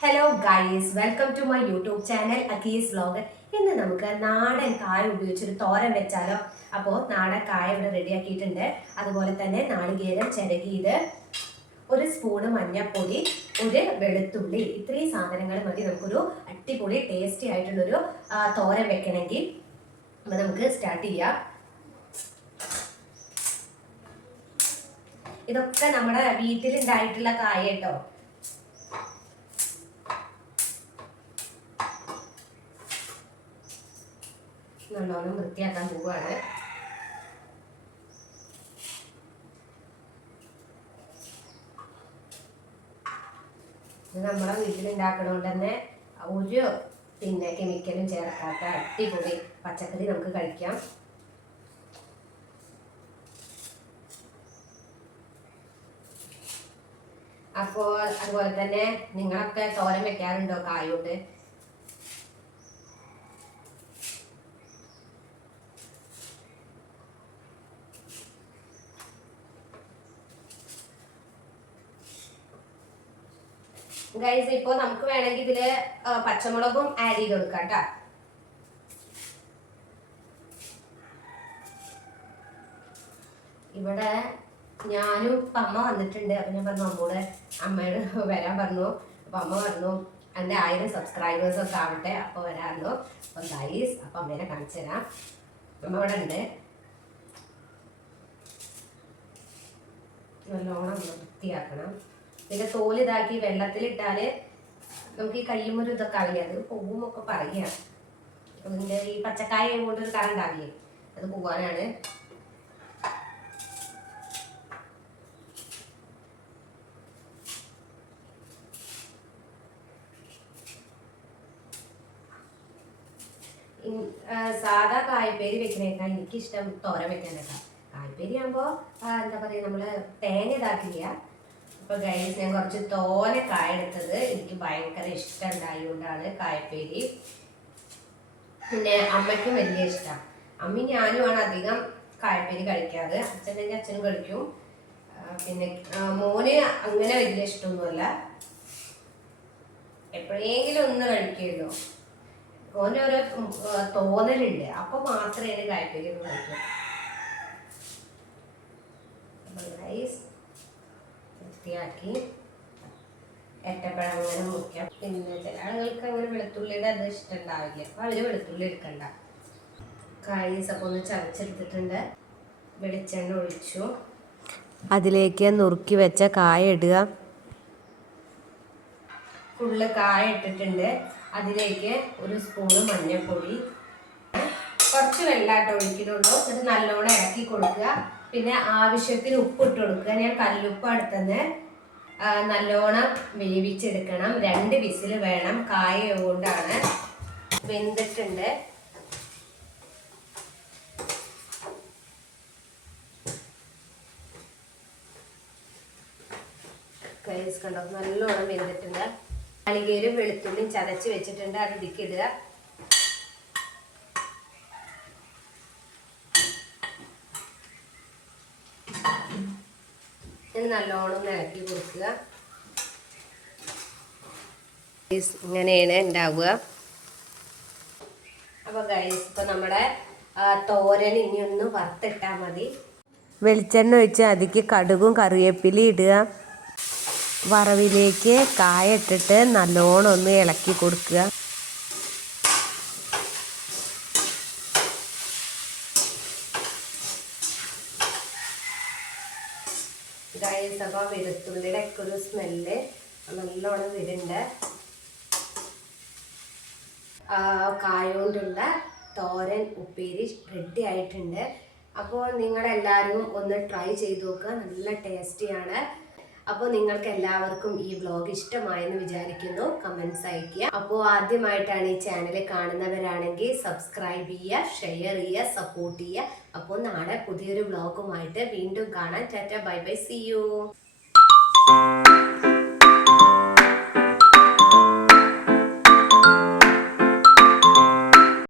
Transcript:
Hello guys, welcome to my YouTube channel Akki's vlog. ഇന്ന് നമുക്ക് നാടൻ കായ ഉപയോഗിച്ചൊരു തോരൻ വെച്ചാലോ. അപ്പോൾ നാടൻ കായ ഇവിടെ റെഡിയാക്കിയിട്ടുണ്ട്. അതുപോലെ തന്നെ നാളികേരം ചിരകിയത്, ഒരു സ്പൂണ് മഞ്ഞൾപ്പൊടി, ഒരു വെളുത്തുള്ളി, ഇത്രയും സാധനങ്ങൾ മതി നമുക്കൊരു അടിപൊളി ടേസ്റ്റി ആയിട്ടുള്ളൊരു തോരൻ വെക്കണമെങ്കിൽ. അപ്പോൾ നമുക്ക് സ്റ്റാർട്ട് ചെയ്യാം. ഇതൊക്കെ നമ്മുടെ വീട്ടിലുണ്ടായിട്ടുള്ള കായ കേട്ടോ. നല്ലോണം വൃത്തിയാക്കാൻ പോവുകയാണ്. ഇത് നമ്മളെ വീട്ടിലുണ്ടാക്കണോണ്ട് തന്നെ ഒരു കെമിക്കലും ചേർക്കാത്ത അടിപൊളി പച്ചക്കറി നമുക്ക് കഴിക്കാം. അപ്പോൾ അതുപോലെ തന്നെ നിങ്ങളൊക്കെ തോരൻ വെക്കാറുണ്ടോ കായോട്ട്? ഗൈസ്, ഇപ്പൊ നമുക്ക് വേണമെങ്കിൽ ഇതില് പച്ചമുളകും ആഡ് ചെയ്ത് കൊടുക്കാം കേട്ടോ. ഇവിടെ ഞാനും ഇപ്പൊ അമ്മ വന്നിട്ടുണ്ട്. അപ്പൊ ഞാൻ പറഞ്ഞു അമ്മയോട് വരാൻ പറഞ്ഞു. അപ്പൊ അമ്മ പറഞ്ഞു എൻ്റെ 1000 സബ്സ്ക്രൈബേഴ്സ് ഒക്കെ ആവട്ടെ, അപ്പൊ വരാമല്ലോ. അപ്പൊ ഗൈസ്, അപ്പൊ അമ്മേനെ കാണിച്ചു തരാം. അമ്മ ഇവിടെ ഉണ്ട്. നല്ലോണം വൃത്തിയാക്കണം. പിന്നെ തോല് ഇതാക്കി വെള്ളത്തിലിട്ടാല് നമുക്ക് ഈ കയ്യുമൊരു ഇതൊക്കെ ആവില്ലേ, അത് പോകുമൊക്കെ പറയുക. അതിൻ്റെ ഈ പച്ചക്കായ കൊണ്ട് ഒരു കറ ഉണ്ടാവില്ലേ, അത് പോവാനാണ്. സാധാ കായപ്പേരി വെക്കുന്നേക്കാൾ എനിക്കിഷ്ടം തോരൻ വെക്കാനൊക്കെ. കായപ്പേരി ആകുമ്പോൾ എന്താ പറയുക, നമ്മള് തേങ്ങ ഇതാക്കില്ല. അപ്പൊ ഗൈസ്, ഞാൻ കുറച്ച് തോന കായ എടുത്തത്. എനിക്ക് ഭയങ്കര ഇഷ്ടം ഉണ്ടായതുകൊണ്ടാണ് കായപ്പേരി. പിന്നെ അമ്മയ്ക്കും വലിയ ഇഷ്ടം. അമ്മയും ഞാനുമാണ് അധികം കായപ്പേരി കഴിക്കാറ്. അച്ഛനെങ്കിൽ അച്ഛനും കഴിക്കും. പിന്നെ മോന് അങ്ങനെ വലിയ ഇഷ്ടമൊന്നുമല്ല, എപ്പോഴെങ്കിലും ഒന്ന് കഴിക്കുമല്ലോ. ഓനോരോ തോന്നലുണ്ട്, അപ്പൊ മാത്രമേ കായപ്പേരി ഒന്ന് കഴിക്കൂ. ഗൈസ്, വൃത്തിയാക്കി ഏത്തപ്പഴം അങ്ങനെ മുറിക്കാം. പിന്നെ ചില ആളുകൾക്ക് അങ്ങനെ വെളുത്തുള്ളിയുടെ അത് ഇഷ്ടം ഉണ്ടാവില്ല, അപ്പൊ അവര് വെളുത്തുള്ളി എടുക്കണ്ട. കായസ് അപ്പോൾ ഒന്ന് ചതച്ചെടുത്തിട്ടുണ്ട്. വെളിച്ചെണ്ണ ഒഴിച്ചു, അതിലേക്ക് നുറുക്കി വെച്ച കായ ഇടുക. ഫുള്ള് കായ ഇട്ടിട്ടുണ്ട്. അതിലേക്ക് ഒരു സ്പൂണ് മഞ്ഞൾപ്പൊടി, കുറച്ച് വെള്ളമായിട്ട് ഒഴിക്കുന്നുള്ളൂ. എന്നിട്ട് നല്ലോണം ഇളക്കി കൊടുക്കുക. പിന്നെ ആവശ്യത്തിന് ഉപ്പിട്ട് കൊടുക്കുക. ഞാൻ കല്ലുപ്പ് അടുത്തുനിന്ന് നല്ലോണം വേവിച്ചെടുക്കണം. 2 വിസിൽ വേണം. കായ കൊണ്ടാണ്. വെന്തിട്ടുണ്ട്. കണ്ടോ, നല്ലോണം വെന്തിട്ടുണ്ട്. നാളികേരം വെളുത്തുള്ളിയും ചതച്ച് വെച്ചിട്ടുണ്ട്. അത് ഇതിക്കിടുക. നല്ലോണം ഇളക്കി കൊടുക്കുക. ഇങ്ങനെയാണ് ഉണ്ടാവുക. അപ്പൊ ഗൈസ്, ഇപ്പൊ നമ്മുടെ തോരൻ ഇനി ഒന്ന് വറുത്തിട്ടാൽ മതി. വെളിച്ചെണ്ണ ഒഴിച്ച് അതിക്ക് കടുകും കറിവേപ്പിലയും ഇടുക. വറവിലേക്ക് കായ ഇട്ടിട്ട് നല്ലോണം ഒന്ന് ഇളക്കി കൊടുക്കുക. ഗൈസ്, അപ്പോൾ വെളുത്തുള്ളിയുടെ ഒക്കെ ഒരു സ്മെല്ല് നല്ലോണം വരുന്നുണ്ട്. കായ കൊണ്ടുള്ള തോരൻ ഉപ്പേരി റെഡി ആയിട്ടുണ്ട്. അപ്പോൾ നിങ്ങളെല്ലാവരും ഒന്ന് ട്രൈ ചെയ്ത് നോക്കുക. നല്ല ടേസ്റ്റിയാണ്. അപ്പോൾ നിങ്ങൾക്ക് എല്ലാവർക്കും ഈ വ്ലോഗ് ഇഷ്ടമായെന്ന് വിചാരിക്കുന്നു. കമൻസ് അയയ്ക്കുക. അപ്പോൾ ആദ്യമായിട്ടാണ് ഈ ചാനൽ കാണുന്നവരാണെങ്കിൽ സബ്സ്ക്രൈബ് ചെയ്യുക, ഷെയർ ചെയ്യുക, സപ്പോർട്ട് ചെയ്യുക. അപ്പോൾ നാളെ പുതിയൊരു വ്ലോഗുമായിട്ട് വീണ്ടും കാണാം. Tata, bye bye, see U.